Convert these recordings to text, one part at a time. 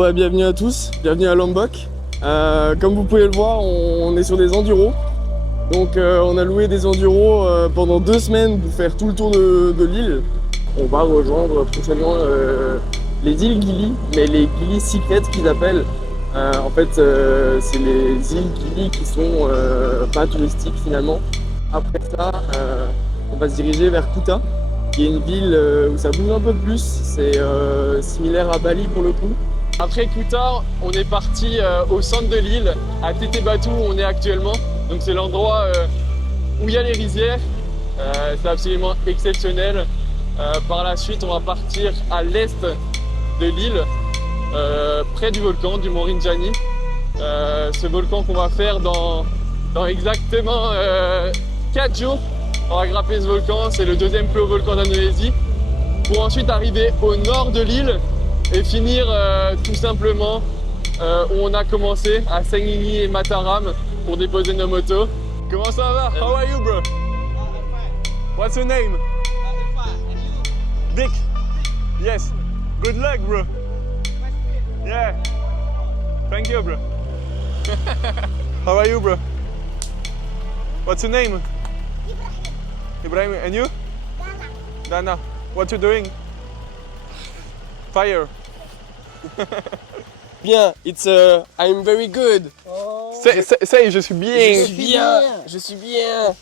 Bon, bah, bienvenue à tous, bienvenue à Lombok. Comme vous pouvez le voir, on est sur des enduros. Donc on a loué des enduros pendant 2 semaines pour faire tout le tour de l'île. On va rejoindre prochainement les îles Gili, mais les Gili Secret qu'ils appellent. En fait, c'est les îles Gili qui sont pas touristiques finalement. Après ça, on va se diriger vers Kuta, qui est une ville où ça bouge un peu plus. C'est similaire à Bali pour le coup. Après Kuta, on est parti au centre de l'île, à Tete Batu où on est actuellement. Donc c'est l'endroit où il y a les rizières. C'est absolument exceptionnel. Par la suite, on va partir à l'est de l'île, près du volcan, du Mont Rinjani. Ce volcan qu'on va faire dans exactement 4 jours. On va grimper ce volcan, c'est le 2e plus haut volcan d'Indonésie. Pour ensuite arriver au nord de l'île et finir tout simplement où on a commencé, à Senggigi et Mataram, pour déposer nos motos. Comment ça va? How are you, bro? What's your name? Dick. Yes. Good luck, bro. Yeah. Thank you, bro. How are you, bro? What's your name? Ibrahim. And you? Dana. What you doing? Fire. Bien, it's I'm very good. Oh, Say, je suis bien. Je suis bien. Je suis bien.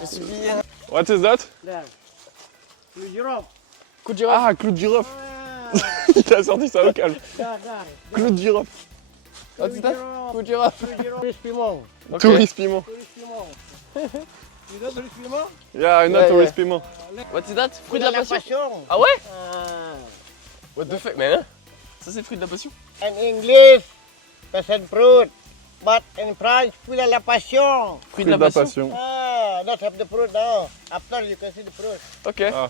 Je suis bien. What is that? Là. Le girofle. Clou de girofle. Ah, clou de girofle. Ah, Il a sorti ça au calme. là. Clou de girofle. What is that? Clou de girofle. Tourist piment. Okay. Tourist piment. Tourist piment. You know tourist piment? Yeah, I know tourist piment. What is that? Fruit de la passion? passion. Ah ouais? Ah. What the fuck, man? Ça c'est fruit de la passion? In English, passion fruit. But in French, fruit de la passion. Fruit de la passion. Ah, not have the fruit now. After you can see the fruit. Okay. Ah.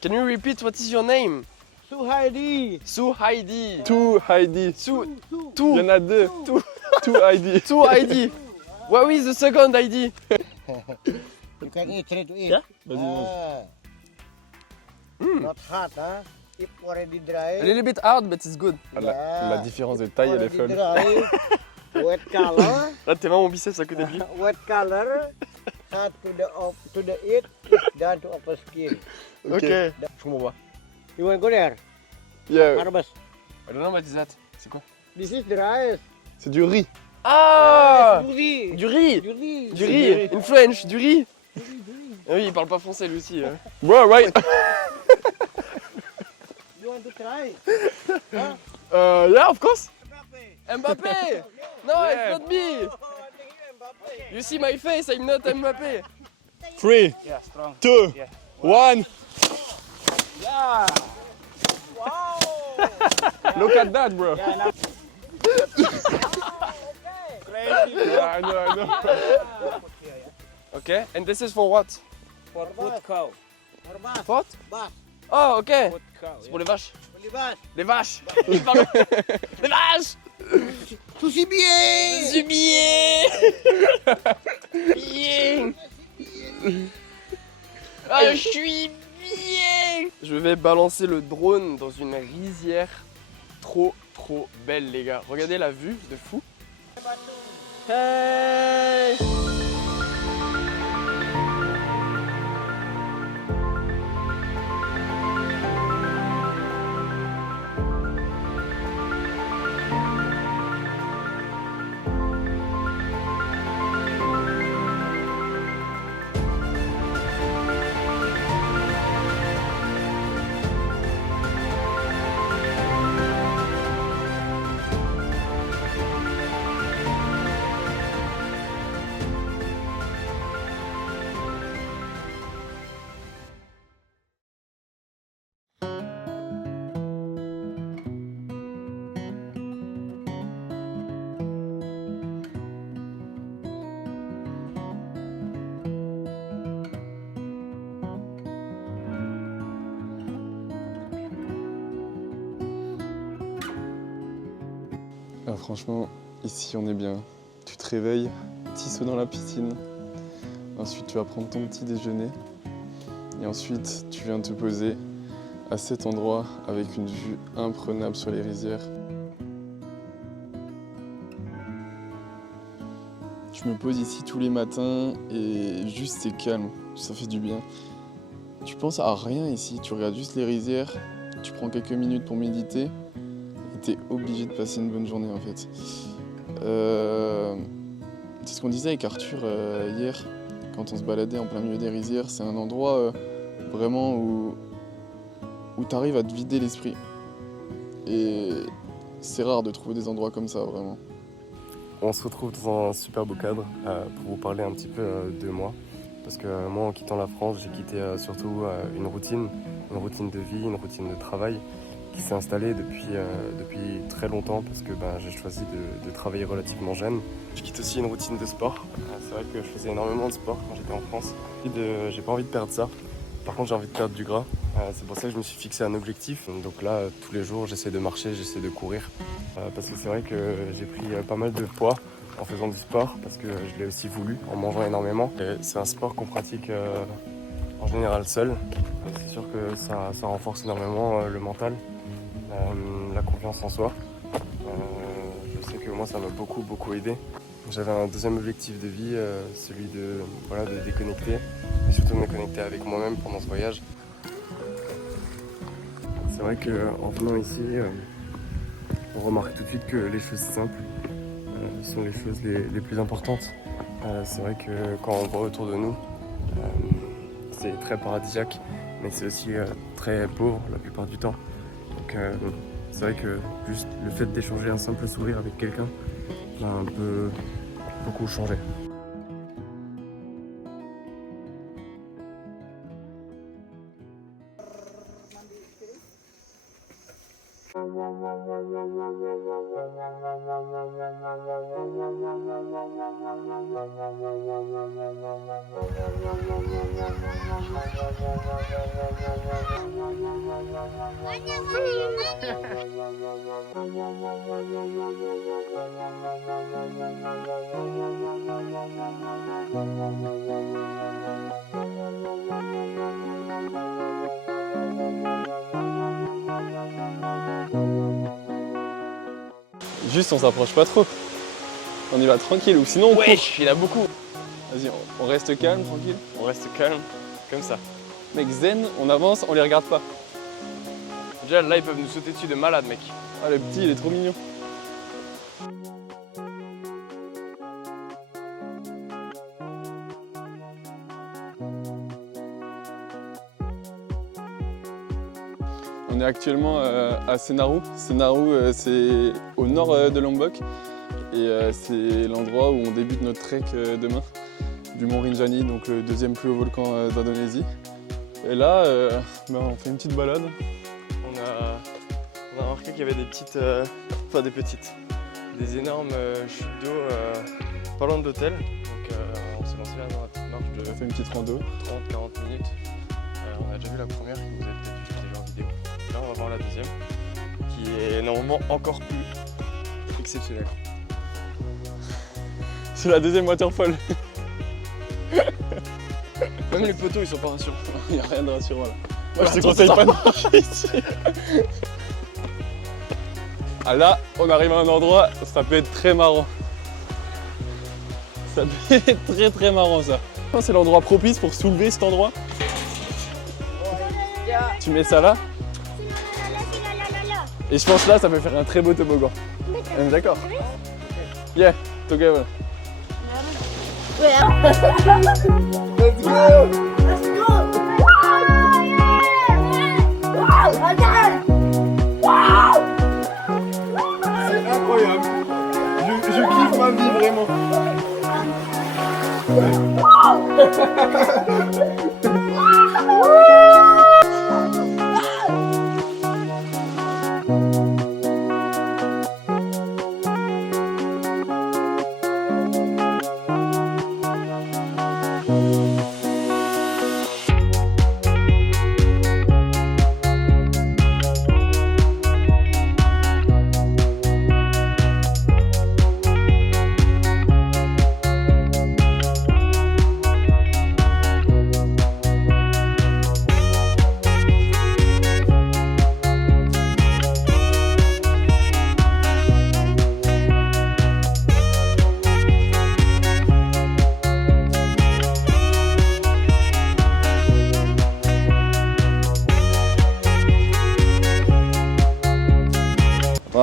Can you repeat what is your name? Suhaidi. Su Heidi. Two Heidi. Two. Il y en a 2. Two Heidi. Two Heidi. Where is the second Heidi? You can eat, try to eat. Yeah? Vas-y, mange. Not hot, huh? If already dry. A little bit hard, but it's good. Ah, la différence de taille, elle est folle. Dry. Wet color. Là, t'es vraiment mon biceps à côté de lui. Wet color. Hot to the eat. Down to upper skin. Ok. Je comprends pas. You want to go there? Yeah. Arbas. I don't know what is that. C'est quoi? This is the rice. C'est du riz. Ah! Du riz. Du riz! Du riz. Du riz! In French, du riz! Ah oui, il parle pas français lui aussi. Bro, right? You want to try? Huh? Yeah, of course. Mbappé! No, Yeah. it's not me! You see my face, I'm not Mbappé. 3, Yeah, strong. 2, 1. Yeah. Wow. Look at that, bro. Yeah, now. Crazy. Yeah, I know. Okay, and this is for what? For food cow. For bas. What? Bas. Oh, ok. Food cow. C'est pour les vaches. For the bas. Les vaches! Pardon. Les vaches! Sushi bien. Je suis bien! Bien! Ah, je suis bien! Je vais balancer le drone dans une rizière trop belle, les gars. Regardez la vue de fou. Hey! Ah, franchement, ici on est bien. Tu te réveilles, petit saut dans la piscine. Ensuite, tu vas prendre ton petit déjeuner. Et ensuite, tu viens te poser à cet endroit avec une vue imprenable sur les rizières. Je me pose ici tous les matins et juste c'est calme, ça fait du bien. Tu penses à rien ici, tu regardes juste les rizières, tu prends quelques minutes pour méditer et t'es obligé de passer une bonne journée en fait. C'est ce qu'on disait avec Arthur hier, quand on se baladait en plein milieu des rizières. C'est un endroit vraiment où tu arrives à te vider l'esprit. Et c'est rare de trouver des endroits comme ça, vraiment. On se retrouve dans un super beau cadre pour vous parler un petit peu de moi. Parce que moi, en quittant la France, j'ai quitté surtout une routine de vie, une routine de travail qui s'est installée depuis très longtemps parce que j'ai choisi de travailler relativement jeune. Je quitte aussi une routine de sport. C'est vrai que je faisais énormément de sport quand j'étais en France. J'ai pas envie de perdre ça. Par contre, j'ai envie de perdre du gras. C'est pour ça que je me suis fixé un objectif. Donc là, tous les jours, j'essaie de marcher, j'essaie de courir. Parce que c'est vrai que j'ai pris pas mal de poids en faisant du sport, parce que je l'ai aussi voulu, en mangeant énormément. Et c'est un sport qu'on pratique en général seul. C'est sûr que ça renforce énormément le mental, la confiance en soi. Je sais que moi, ça m'a beaucoup aidé. J'avais un deuxième objectif de vie, celui de déconnecter, et surtout de me connecter avec moi-même pendant ce voyage. C'est vrai qu'en venant ici, on remarque tout de suite que les choses simples sont les choses les plus importantes. C'est vrai que quand on voit autour de nous, c'est très paradisiaque, mais c'est aussi très pauvre la plupart du temps. Donc c'est vrai que juste le fait d'échanger un simple sourire avec quelqu'un peut beaucoup changer. Juste on s'approche pas trop. On y va tranquille ou sinon on court. Il y en a beaucoup. Vas-y, on reste calme, tranquille. On reste calme, comme ça. Mec, zen, on avance, on les regarde pas. Déjà là ils peuvent nous sauter dessus de malade, mec. Ah, le petit il est trop mignon. On est actuellement à Sénarou. Sénarou, c'est au nord de Lombok et c'est l'endroit où on débute notre trek demain du mont Rinjani, donc le deuxième plus haut volcan d'Indonésie. Et là, on fait une petite balade. On a remarqué qu'il y avait des énormes chutes d'eau pas loin de l'hôtel. Donc on s'est lancé là dans la petite marche On a fait une petite rando. 30-40 minutes. On a déjà vu la première que vous avez peut-être vu déjà en vidéo. Là on va voir la deuxième qui est normalement encore plus exceptionnelle. C'est la deuxième waterfall. Même les poteaux ils sont pas rassurants. Il n'y a rien de rassurant là. Moi je te conseille pas de marcher ici. Ah là, on arrive à un endroit, ça peut être très marrant. Ça peut être très marrant ça. C'est l'endroit propice pour soulever cet endroit. Tu mets ça là. Et je pense là, ça peut faire un très beau toboggan. On est d'accord? Yeah, together. Incroyable. Je kiffe ma vie vraiment.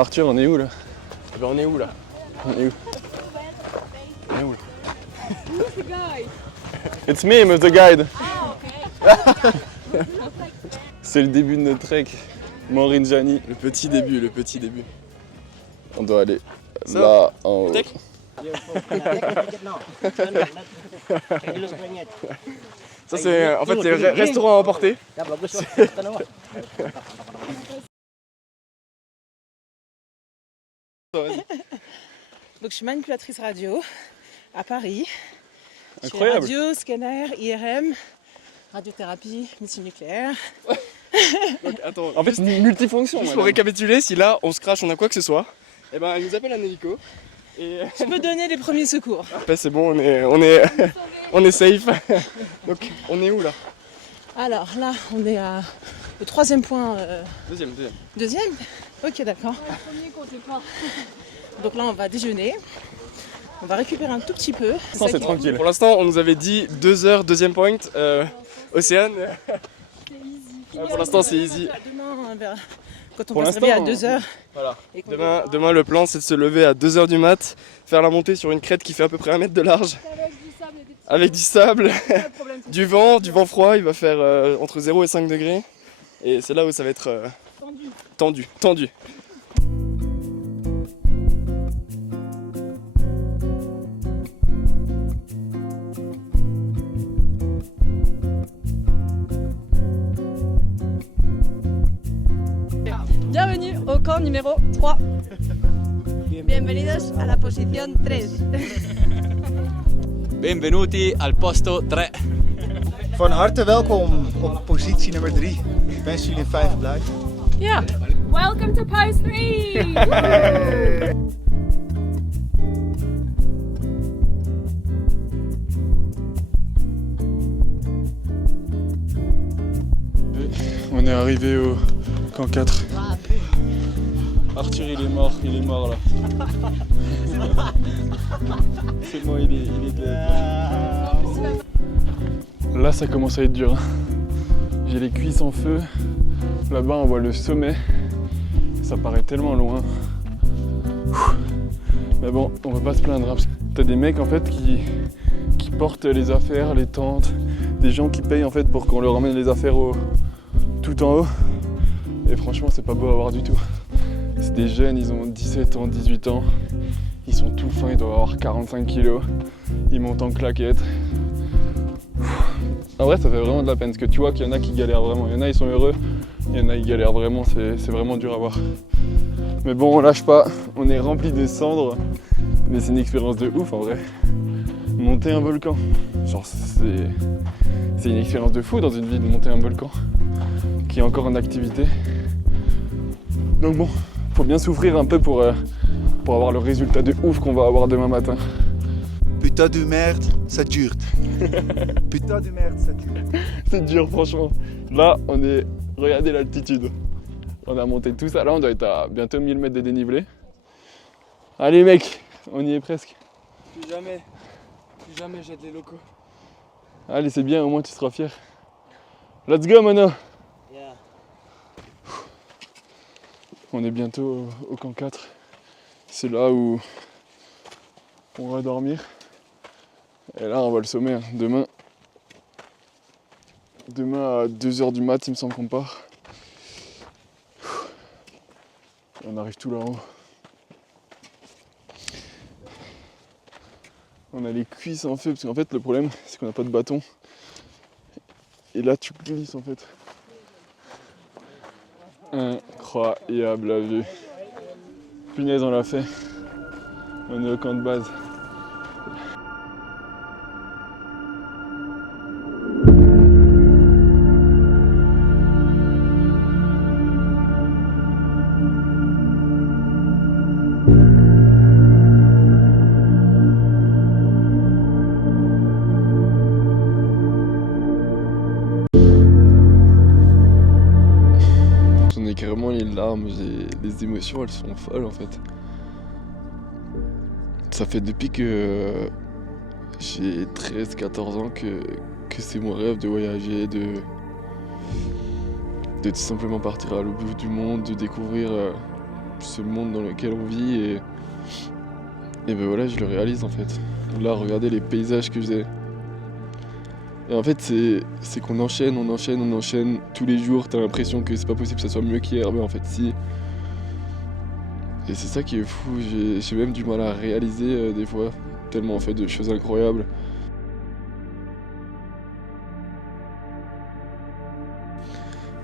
Arthur, on est où là? Eh ben, on est où là? On est où? On est où là? Who's the guy? It's me, I'm the guide. Ah, okay. C'est le début de notre trek. Morinjani. Le petit début, le petit début. On doit aller Ça là en haut. Tech. Ça c'est en fait c'est le restaurant à emporter. Donc je suis manipulatrice radio à Paris. Incroyable. Je fais radio, scanner, IRM, radiothérapie, médecine nucléaire. Donc attends, En fait, c'est multifonction. juste pour récapituler, si là on se crache, on a quoi que ce soit, et ben elle nous appelle un hélico. Et Je peux donner les premiers secours. après c'est bon, on est safe. Donc on est où là? Alors là, on est au troisième point. Deuxième. Deuxième? Ok, d'accord. Premier comptez pas. Donc là, on va déjeuner. On va récupérer un tout petit peu. Ça, c'est tranquille. Pour l'instant on nous avait dit 2 heures, deuxième point, Océane. C'est easy. Pour l'instant c'est easy. Demain, quand on Pour va se réveiller à l'instant, 2 heures. Voilà. et qu'on- Demain le plan c'est de se lever à 2 heures du mat, faire la montée sur une crête qui fait à peu près 1 mètre de large, Avec du sable et des petits avec du sable, pas de problème. du vent froid, il va faire entre 0 et 5 degrés. Et c'est là où ça va être tendu. Bienvenue au camp numéro 3. Bienvenidos a la posición 3. Benvenuti al posto 3. Van harte welkom op positie nummer 3. Ik wens jullie een fijn verblijf. Yeah. Welcome to post 3. On est arrivé au camp 4. Arthur il est mort là. C'est bon, il est dead. Là ça commence à être dur. J'ai les cuisses en feu. Là-bas on voit le sommet. Ça paraît tellement loin. Mais bon, on peut pas se plaindre. Hein, parce que t'as des mecs en fait qui portent les affaires, les tentes, des gens qui payent en fait pour qu'on leur emmène les affaires tout en haut. Et franchement c'est pas beau à voir du tout. C'est des jeunes, ils ont 17 ans, 18 ans. Ils sont tout fins, ils doivent avoir 45 kilos. Ils montent en claquettes. En vrai ça fait vraiment de la peine parce que tu vois qu'il y en a qui galèrent vraiment. Il y en a ils sont heureux, il y en a ils galèrent vraiment, c'est vraiment dur à voir. Mais bon on lâche pas, on est rempli de cendres. Mais c'est une expérience de ouf en vrai. Monter un volcan, genre c'est une expérience de fou dans une vie de monter un volcan qui est encore en activité. Donc bon, faut bien souffrir un peu pour avoir le résultat de ouf qu'on va avoir demain matin. Putain de merde, ça dure. Putain de merde, ça dure. C'est dur franchement. Là on est, regardez l'altitude. On a monté tout ça, là on doit être à bientôt 1000 mètres de dénivelé. Allez mec, on y est presque. Plus jamais j'aide les locaux. Allez c'est bien, au moins tu seras fier. Let's go Mono. On est bientôt au camp 4. C'est là où on va dormir. Et là on voit le sommet. Hein. Demain à 2h du mat il me semble qu'on part. On arrive tout là-haut. On a les cuisses en feu parce qu'en fait le problème c'est qu'on n'a pas de bâton. Et là tu glisses en fait. Incroyable la vue. Punaise on l'a fait. On est au camp de base. J'en ai carrément les larmes, les émotions elles sont folles en fait. Ça fait depuis que j'ai 13-14 ans que c'est mon rêve de voyager, de tout simplement partir à l'autre bout du monde, de découvrir ce monde dans lequel on vit et ben voilà, je le réalise en fait. Là, regardez les paysages que j'ai. Et en fait, c'est qu'on enchaîne tous les jours. T'as l'impression que c'est pas possible que ça soit mieux qu'hier, mais en fait, si. Et c'est ça qui est fou. J'ai même du mal à réaliser des fois, tellement on fait de choses incroyables.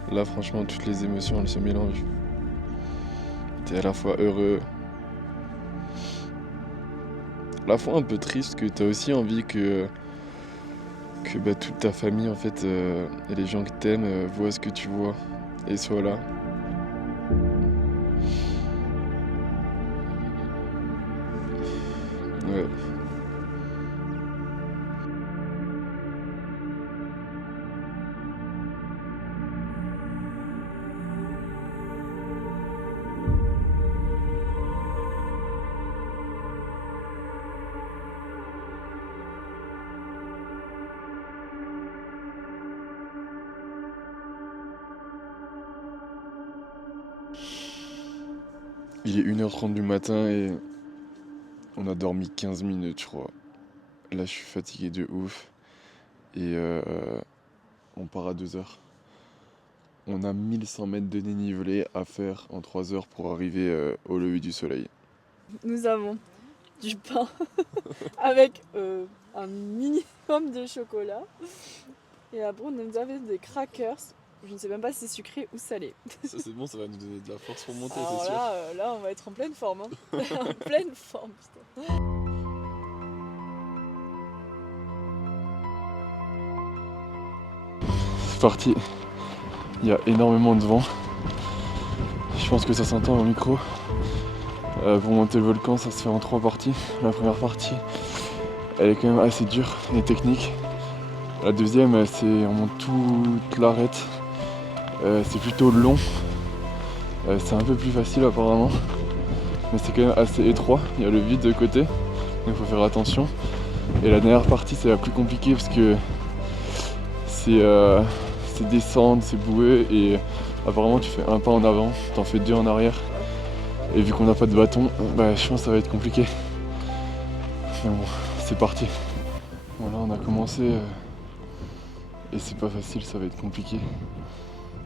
Là, franchement, toutes les émotions, elles se mélangent. T'es à la fois heureux, à la fois un peu triste, que t'as aussi envie que bah, toute ta famille en fait et les gens que t'aimes voient ce que tu vois et soient là. Ouais. Il est 1h30 du matin et on a dormi 15 minutes, je crois. Là, je suis fatigué de ouf. Et on part à 2h. On a 1100 mètres de dénivelé à faire en 3 heures pour arriver au lever du soleil. Nous avons du pain avec un minimum de chocolat. Et après, on nous avait des crackers. Je ne sais même pas si c'est sucré ou salé. Ça, c'est bon, ça va nous donner de la force pour monter, Alors c'est sûr. là, on va être en pleine forme. Hein. En pleine forme, putain. C'est parti. Il y a énormément de vent. Je pense que ça s'entend au micro. Pour monter le volcan, ça se fait en 3 parties. La première partie, elle est quand même assez dure et technique. La deuxième, on monte toute l'arête. C'est plutôt long. C'est un peu plus facile apparemment. Mais c'est quand même assez étroit. Il y a le vide de côté. Donc il faut faire attention. Et la dernière partie, c'est la plus compliquée parce que c'est descendre, c'est boueux. Et apparemment, tu fais un pas en avant, t'en fais 2 en arrière. Et vu qu'on n'a pas de bâton, bah, je pense que ça va être compliqué. Mais bon, c'est parti. Voilà, on a commencé. Et c'est pas facile, ça va être compliqué.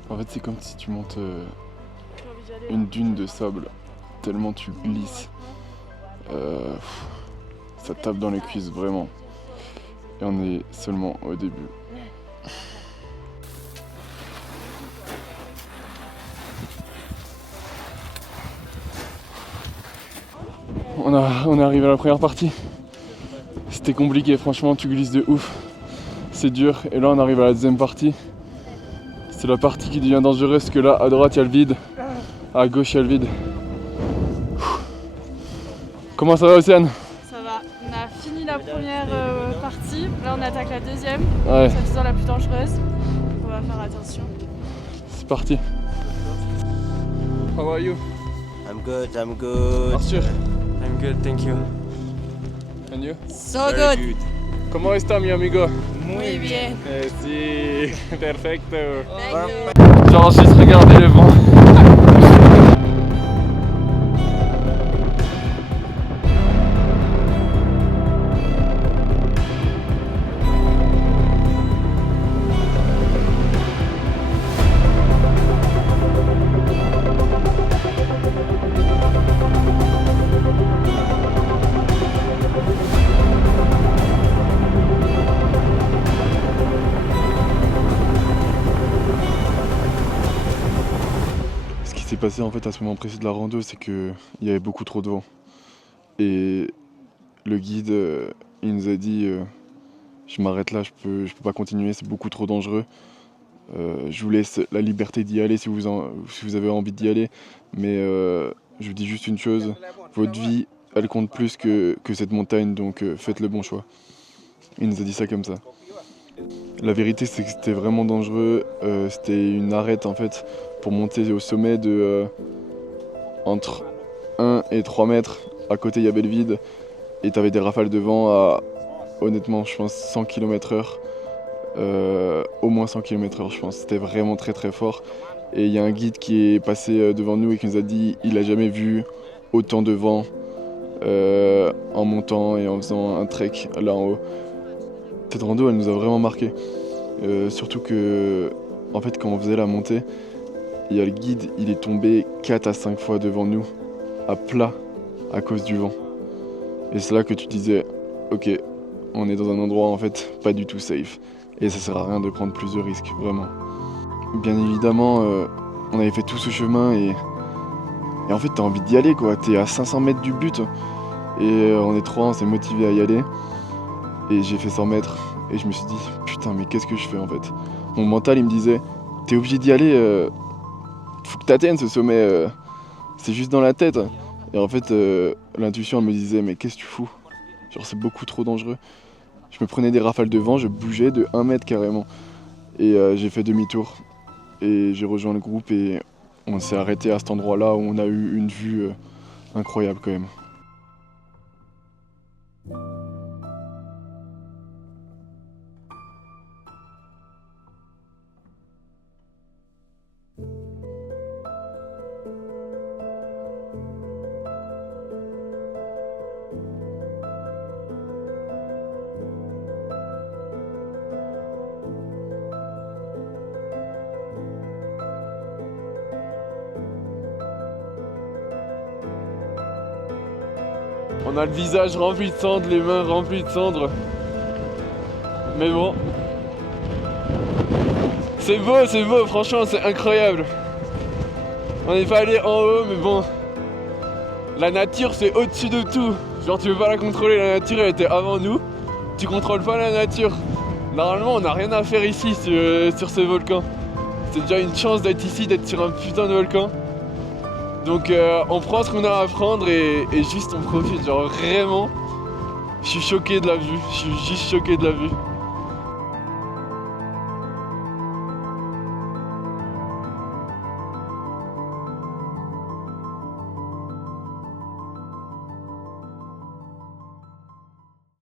En fait, c'est comme si tu montes une dune de sable, tellement tu glisses. Ça tape dans les cuisses, vraiment. Et on est seulement au début. On est arrivé à la première partie. C'était compliqué, franchement, tu glisses de ouf. C'est dur. Et là, on arrive à la deuxième partie. C'est la partie qui devient dangereuse, parce que là, à droite, il y a le vide. À gauche, il y a le vide. Comment ça va, Océane? Ça va. On a fini la première partie. Là, on attaque la deuxième. Ouais. C'est la plus dangereuse. On va faire attention. C'est parti. How are you? I'm good. Arthur. I'm good, thank you. And you? So good. ¿Cómo está, mi amigo? Muy bien. Sí, perfecto. Thank you. J'enregistre, regardez le vent. Ce qui s'est passé en fait à ce moment précis de la rando, c'est qu'il y avait beaucoup trop de vent. Et le guide, il nous a dit je m'arrête là, je peux pas continuer, c'est beaucoup trop dangereux. Je vous laisse la liberté d'y aller si vous avez envie d'y aller. Mais je vous dis juste une chose, votre vie, elle compte plus que cette montagne, donc faites le bon choix. Il nous a dit ça comme ça. La vérité, c'est que c'était vraiment dangereux. C'était une arête en fait pour monter au sommet de entre 1 et 3 mètres. À côté, il y avait le vide et tu avais des rafales de vent à, honnêtement, je pense 100 km/h. Au moins 100 km/h, je pense. C'était vraiment très très fort. Et il y a un guide qui est passé devant nous et qui nous a dit il a jamais vu autant de vent en montant et en faisant un trek là en haut. Cette rando, elle nous a vraiment marqué. Surtout que, en fait, quand on faisait la montée, il y a le guide, il est tombé 4 à 5 fois devant nous, à plat, à cause du vent. Et c'est là que tu disais, ok, on est dans un endroit en fait pas du tout safe. Et ça sert à rien de prendre plus de risques, vraiment. Bien évidemment, on avait fait tout ce chemin et en fait t'as envie d'y aller quoi. T'es à 500 mètres du but et on est trois, on s'est motivé à y aller. Et j'ai fait 100 mètres et je me suis dit, putain mais qu'est-ce que je fais en fait? Mon mental il me disait, t'es obligé d'y aller, faut que t'atteignes ce sommet, c'est juste dans la tête. Et en fait, l'intuition elle me disait, mais qu'est-ce que tu fous? Genre c'est beaucoup trop dangereux. Je me prenais des rafales de vent, je bougeais de 1 mètre carrément. Et j'ai fait demi-tour. Et j'ai rejoint le groupe et on s'est arrêté à cet endroit-là où on a eu une vue incroyable quand même. On a le visage rempli de cendres, les mains remplies de cendres. Mais bon. C'est beau, franchement, c'est incroyable. On n'est pas allé en haut, mais bon. La nature, c'est au-dessus de tout. Genre, tu peux pas la contrôler, la nature, elle était avant nous. Tu contrôles pas la nature. Normalement, on n'a rien à faire ici, sur ce volcan. C'est déjà une chance d'être ici, d'être sur un putain de volcan. Donc on prend ce qu'on a à prendre et juste on profite, genre vraiment, je suis choqué de la vue, je suis juste choqué de la vue.